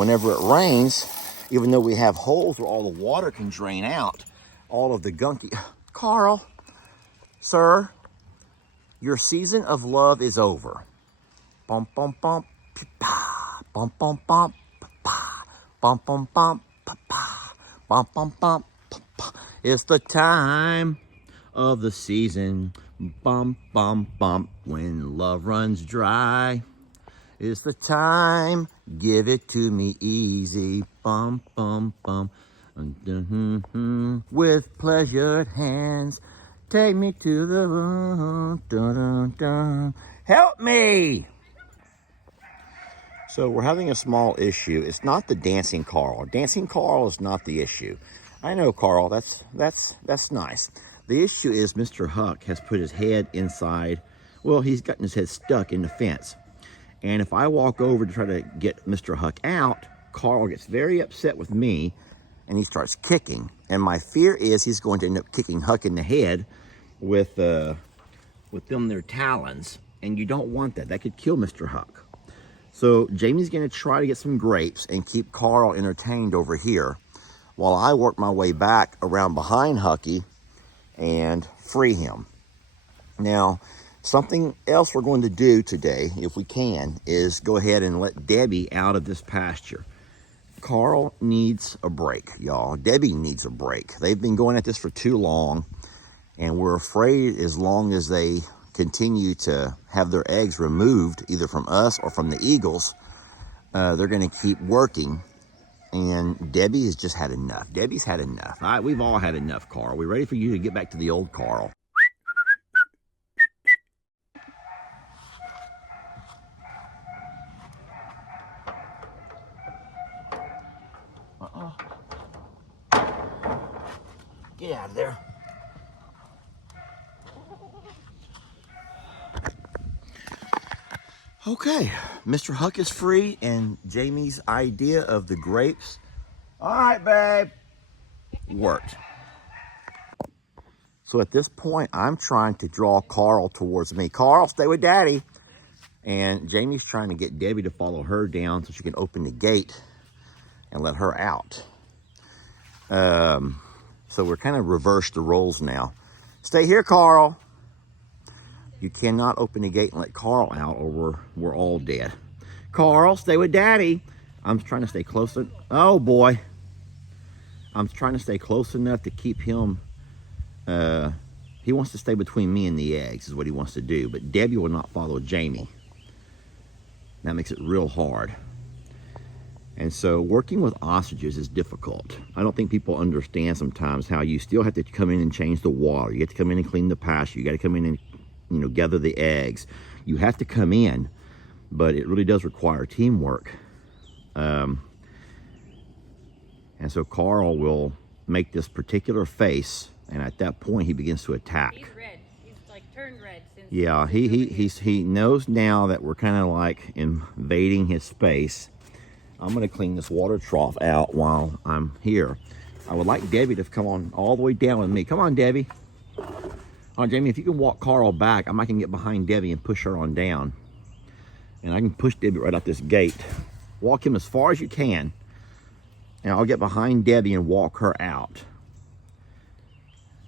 Whenever it rains, even though we have holes where all the water can drain out, all of the gunky. Carl, sir, your season of love is over. Bum, bum, bum, pa, bum, bum, bum, pa, bum, bum, bum, pa, bum, bum, bum, pa. It's the time of the season, bum, bum, bum, when love runs dry. It's the time, give it to me easy, bum, bum, bum. With pleasured hands, take me to the dun, dun, dun. Help me! So we're having a small issue. It's not the dancing Carl. Dancing Carl is not the issue. I know, Carl, that's nice. The issue is Mr. Huck has put his head inside. Well, he's gotten his head stuck in the fence. And if I walk over to try to get Mr. Huck out, Carl gets very upset with me and he starts kicking. And my fear is he's going to end up kicking Huck in the head with their talons. And you don't want that. That could kill Mr. Huck. So Jamie's going to try to get some grapes and keep Carl entertained over here while I work my way back around behind Hucky and free him. Now, something else we're going to do today, if we can, is go ahead and let Debbie out of this pasture. Carl needs a break, y'all. Debbie needs a break. They've been going at this for too long, and we're afraid as long as they continue to have their eggs removed, either from us or from the eagles, they're going to keep working. And Debbie has just had enough. Debbie's had enough. All right, we've all had enough, Carl. We're ready for you to get back to the old Carl. Get out of there. Okay, Mr. Huck is free, and Jamie's idea of the grapes, all right, babe, worked. So at this point, I'm trying to draw Carl towards me. Carl, stay with Daddy. And Jamie's trying to get Debbie to follow her down so she can open the gate and let her out. So we're kind of reversed the roles now. Stay here, Carl. You cannot open the gate and let Carl out, or we're all dead. Carl, stay with Daddy. I'm trying to stay close. Oh, boy. I'm trying to stay close enough to keep him. He wants to stay between me and the eggs is what he wants to do. But Debbie will not follow Jamie. That makes it real hard. And so working with ostriches is difficult. I don't think people understand sometimes how you still have to come in and change the water. You have to come in and clean the pasture. You got to come in and gather the eggs. You have to come in, but it really does require teamwork. And so Carl will make this particular face, and at that point he begins to attack. He's red. He's like turned red. Yeah, he knows now that we're kind of like invading his space. I'm going to clean this water trough out while I'm here. I would like Debbie to come on all the way down with me. Come on, Debbie. Oh, Jamie, if you can walk Carl back, I might can get behind Debbie and push her on down. And I can push Debbie right out this gate. Walk him as far as you can. And I'll get behind Debbie and walk her out.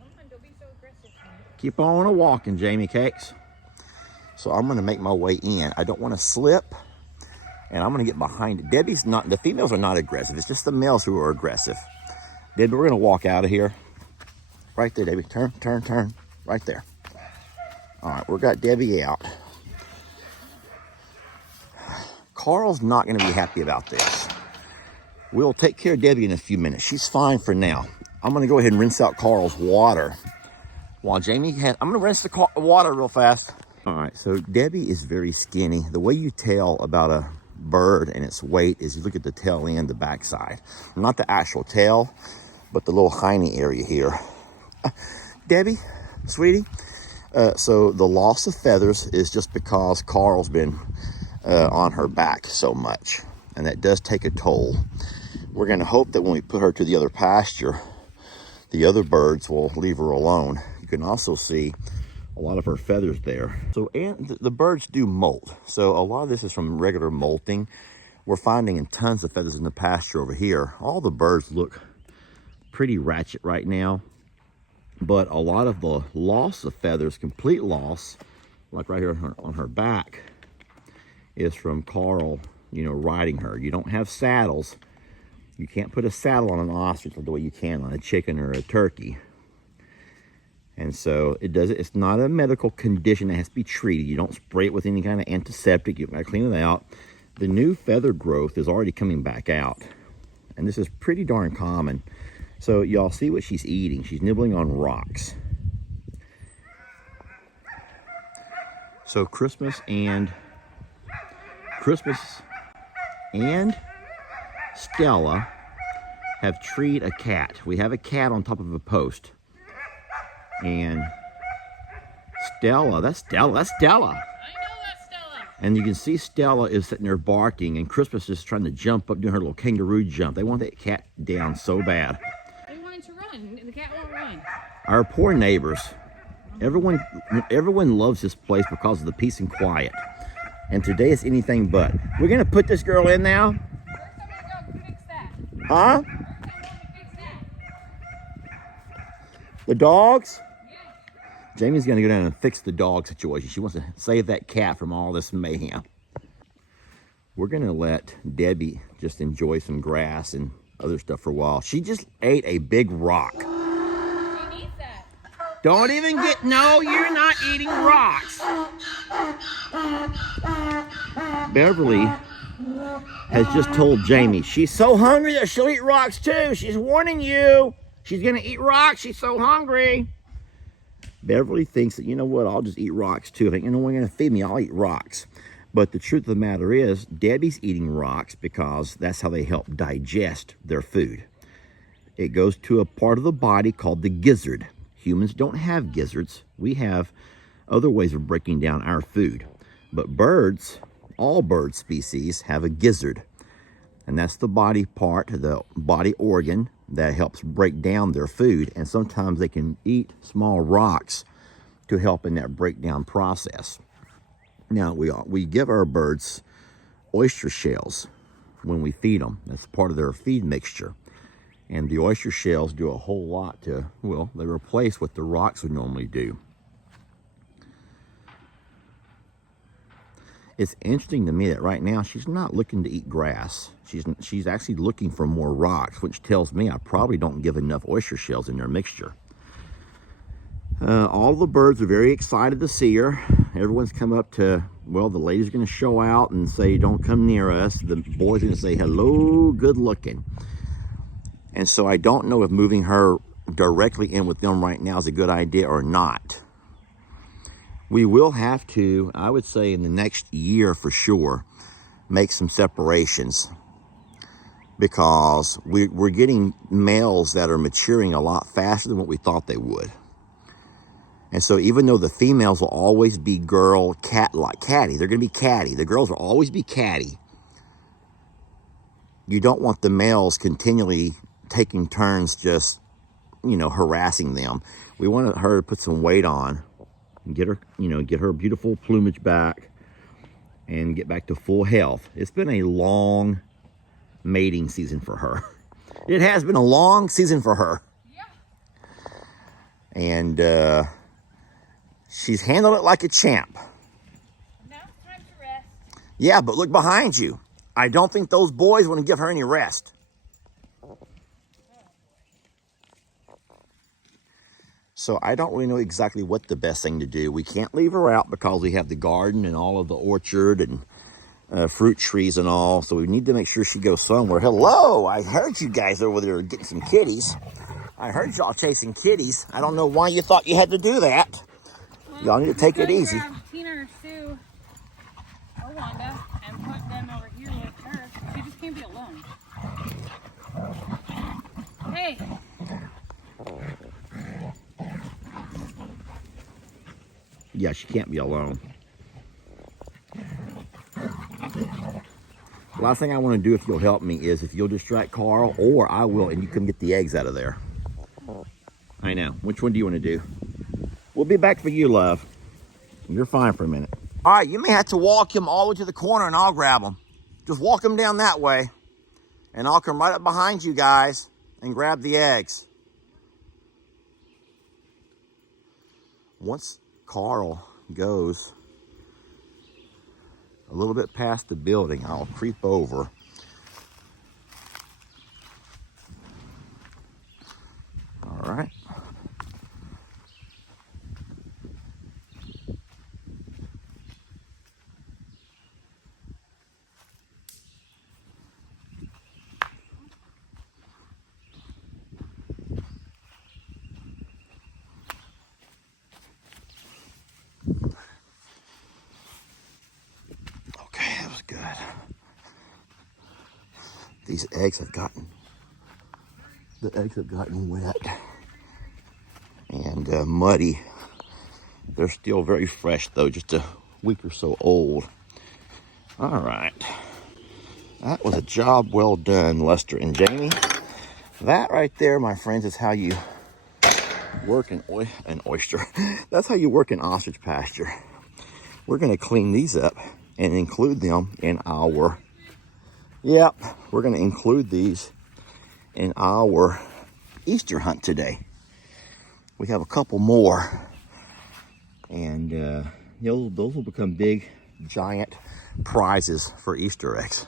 Come on, don't be so aggressive. Keep on walking, Jamie Cakes. So I'm going to make my way in. I don't want to slip. And I'm going to get behind it. Debbie's not, the females are not aggressive. It's just the males who are aggressive. Debbie, we're going to walk out of here. Right there, Debbie. Turn, turn, turn. Right there. All right, we got Debbie out. Carl's not going to be happy about this. We'll take care of Debbie in a few minutes. She's fine for now. I'm going to go ahead and rinse out Carl's water. While Jamie has, I'm going to rinse the water real fast. All right, so Debbie is very skinny. The way you tell about a bird and its weight is you look at the tail end, the backside. Not the actual tail, but the little hiney area here. Debbie, sweetie, so the loss of feathers is just because Carl's been on her back so much, and that does take a toll. We're going to hope that when we put her to the other pasture, the other birds will leave her alone. You can also see a lot of her feathers there. So, and the birds do molt. So a lot of this is from regular molting. we're finding tons of feathers in the pasture over here. All the birds look pretty ratchet right now, but a lot of the loss of feathers, complete loss, like right here on her back, is from Carl, you know, riding her. You don't have saddles. You can't put a saddle on an ostrich the way you can on a chicken or a turkey. And so it's not a medical condition that has to be treated. You don't spray it with any kind of antiseptic. You gotta clean it out. The new feather growth is already coming back out. And this is pretty darn common. So y'all see what she's eating. She's nibbling on rocks. So Christmas and Stella have treed a cat. We have a cat on top of a post. And Stella, that's Stella. I know that's Stella. And you can see Stella is sitting there barking, and Christmas is trying to jump up, doing her little kangaroo jump. They want that cat down so bad. They want it to run. The cat won't run. Our poor neighbors. Everyone loves this place because of the peace and quiet. And today is anything but. We're gonna put this girl in now. Where's somebody go fix that? Huh? Where's somebody fix that? The dogs? Yeah. Jamie's gonna go down and fix the dog situation. She wants to save that cat from all this mayhem. We're gonna let Debbie just enjoy some grass and other stuff for a while. She just ate a big rock. She needs that. Don't even no, you're not eating rocks. Beverly has just told Jamie she's so hungry that she'll eat rocks too. She's warning you. She's gonna eat rocks. She's so hungry. Beverly thinks that, you know what, I'll just eat rocks too. If ain't no one gonna feed me, I'll eat rocks. But the truth of the matter is, Debbie's eating rocks because that's how they help digest their food. It goes to a part of the body called the gizzard. Humans don't have gizzards. We have other ways of breaking down our food. But birds, all bird species, have a gizzard. And that's the body part, the body organ that helps break down their food. And sometimes they can eat small rocks to help in that breakdown process. Now, we give our birds oyster shells when we feed them. That's part of their feed mixture. And the oyster shells do a whole lot to, well, they replace what the rocks would normally do. It's interesting to me that right now she's not looking to eat grass. She's actually looking for more rocks, which tells me I probably don't give enough oyster shells in their mixture. All the birds are very excited to see her. Everyone's come up to, well, the lady's going to show out and say, don't come near us. The boys are going to say, hello, good looking. And so I don't know if moving her directly in with them right now is a good idea or not. We will have to, I would say in the next year for sure, make some separations, because we're getting males that are maturing a lot faster than what we thought they would. And so even though the females will always be girl, cat-like, catty, they're going to be catty. The girls will always be catty. You don't want the males continually taking turns just, you know, harassing them. We want her to put some weight on and get her, you know, get her beautiful plumage back and get back to full health. It's been a long mating season for her. It has been a long season for her. Yeah. And she's handled it like a champ. Now it's time to rest. Yeah, but look behind you. I don't think those boys want to give her any rest. So I don't really know exactly what the best thing to do. We can't leave her out because we have the garden and all of the orchard and fruit trees and all. So we need to make sure she goes somewhere. Hello, I heard you guys over there getting some kitties. I heard y'all chasing kitties. I don't know why you thought you had to do that. Y'all need to take it easy. Tina or Sue or Wanda and put them over here with her. She just can't be alone. Hey. Yeah, she can't be alone. Last thing I want to do, if you'll help me, is if you'll distract Carl, or I will, and you can get the eggs out of there. I know. Which one do you want to do? We'll be back for you, love. You're fine for a minute. All right, you may have to walk him all the way to the corner and I'll grab him. Just walk them down that way, and I'll come right up behind you guys and grab the eggs. Once Carl goes a little bit past the building, I'll creep over. All right. Okay, that was good. These eggs have gotten, wet and muddy. They're still very fresh though, just a week or so old. All right, that was a job well done, Lester and Jamie. That right there, my friends, is how you work an oyster. That's how you work an ostrich pasture. We're gonna clean these up and include them in our, we're gonna include these in our Easter hunt today. We have a couple more, and those will become big, giant prizes for Easter eggs.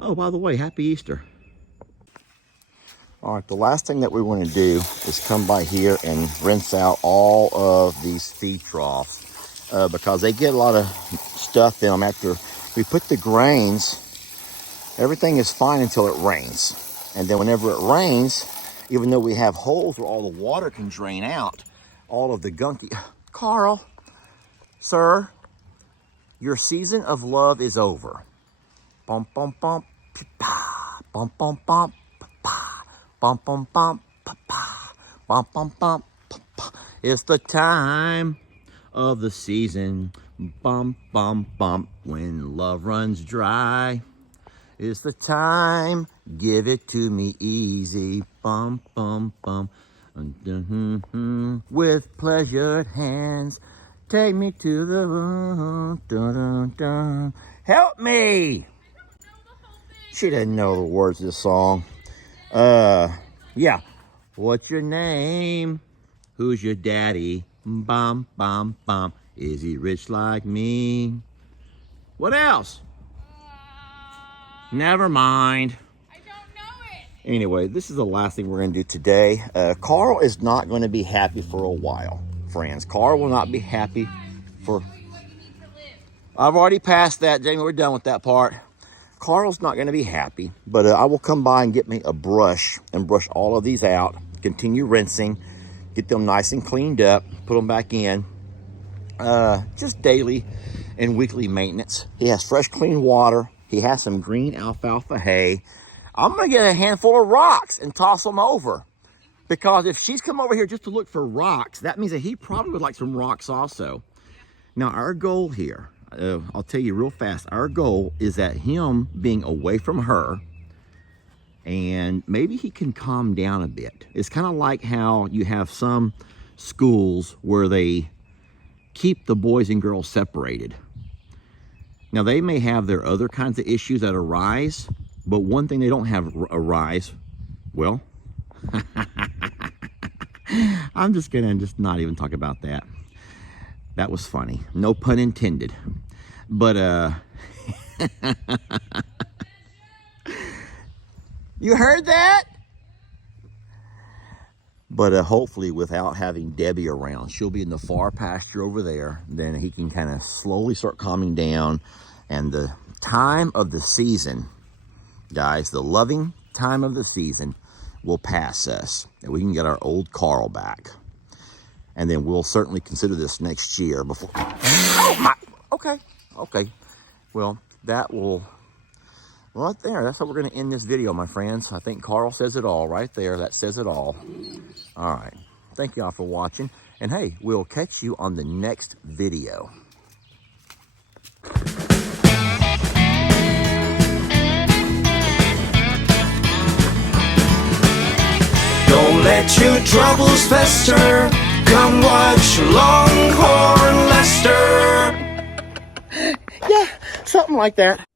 Oh, by the way, happy Easter. All right, the last thing that we want to do is come by here and rinse out all of these feed troughs because they get a lot of stuff in them after we put the grains. Everything is fine until it rains. And then whenever it rains, even though we have holes where all the water can drain out, all of the gunky... Carl, sir, your season of love is over. Bum, bum, bum, pa, bum, bum, bum, pa, bum, bum, bum, pa, bum, bum, bum, pa. It's the time of the season, bum, bum, bum, when love runs dry. It's the time, give it to me easy, bum, bum, bum. With pleasured hands, take me to the... Dun, dun, dun. Help me! She didn't know the words of this song. Yeah. What's your name? Who's your daddy? Bum, bum, bum. Is he rich like me? What else? Never mind. I don't know it. Anyway, this is the last thing we're going to do today. Carl is not going to be happy for a while, friends. Carl will not be happy for... I've already passed that, Jamie. We're done with that part. Carl's not going to be happy, but I will come by and get me a brush and brush all of these out, continue rinsing, get them nice and cleaned up, put them back in. Just daily and weekly maintenance. He has fresh, clean water. He has some green alfalfa hay. I'm going to get a handful of rocks and toss them over. Because if she's come over here just to look for rocks, that means that he probably would like some rocks also. Now, our goal here, I'll tell you real fast, our goal is that him being away from her, and maybe he can calm down a bit. It's kind of like how you have some schools where they keep the boys and girls separated. Now, they may have their other kinds of issues that arise, but one thing they don't have arise, well, I'm just gonna not even talk about that. That was funny. No pun intended. But, you heard that? But hopefully without having Debbie around, she'll be in the far pasture over there. Then he can kind of slowly start calming down. And the time of the season, guys, the loving time of the season will pass us. And we can get our old Carl back. And then we'll certainly consider this next year before... Oh, my... Okay. Well, that will... Right there, that's how we're going to end this video, my friends. I think Carl says it all right there. That says it all. All right. Thank you all for watching. And hey, we'll catch you on the next video. Don't let your troubles fester. Come watch Longhorn Lester. something like that.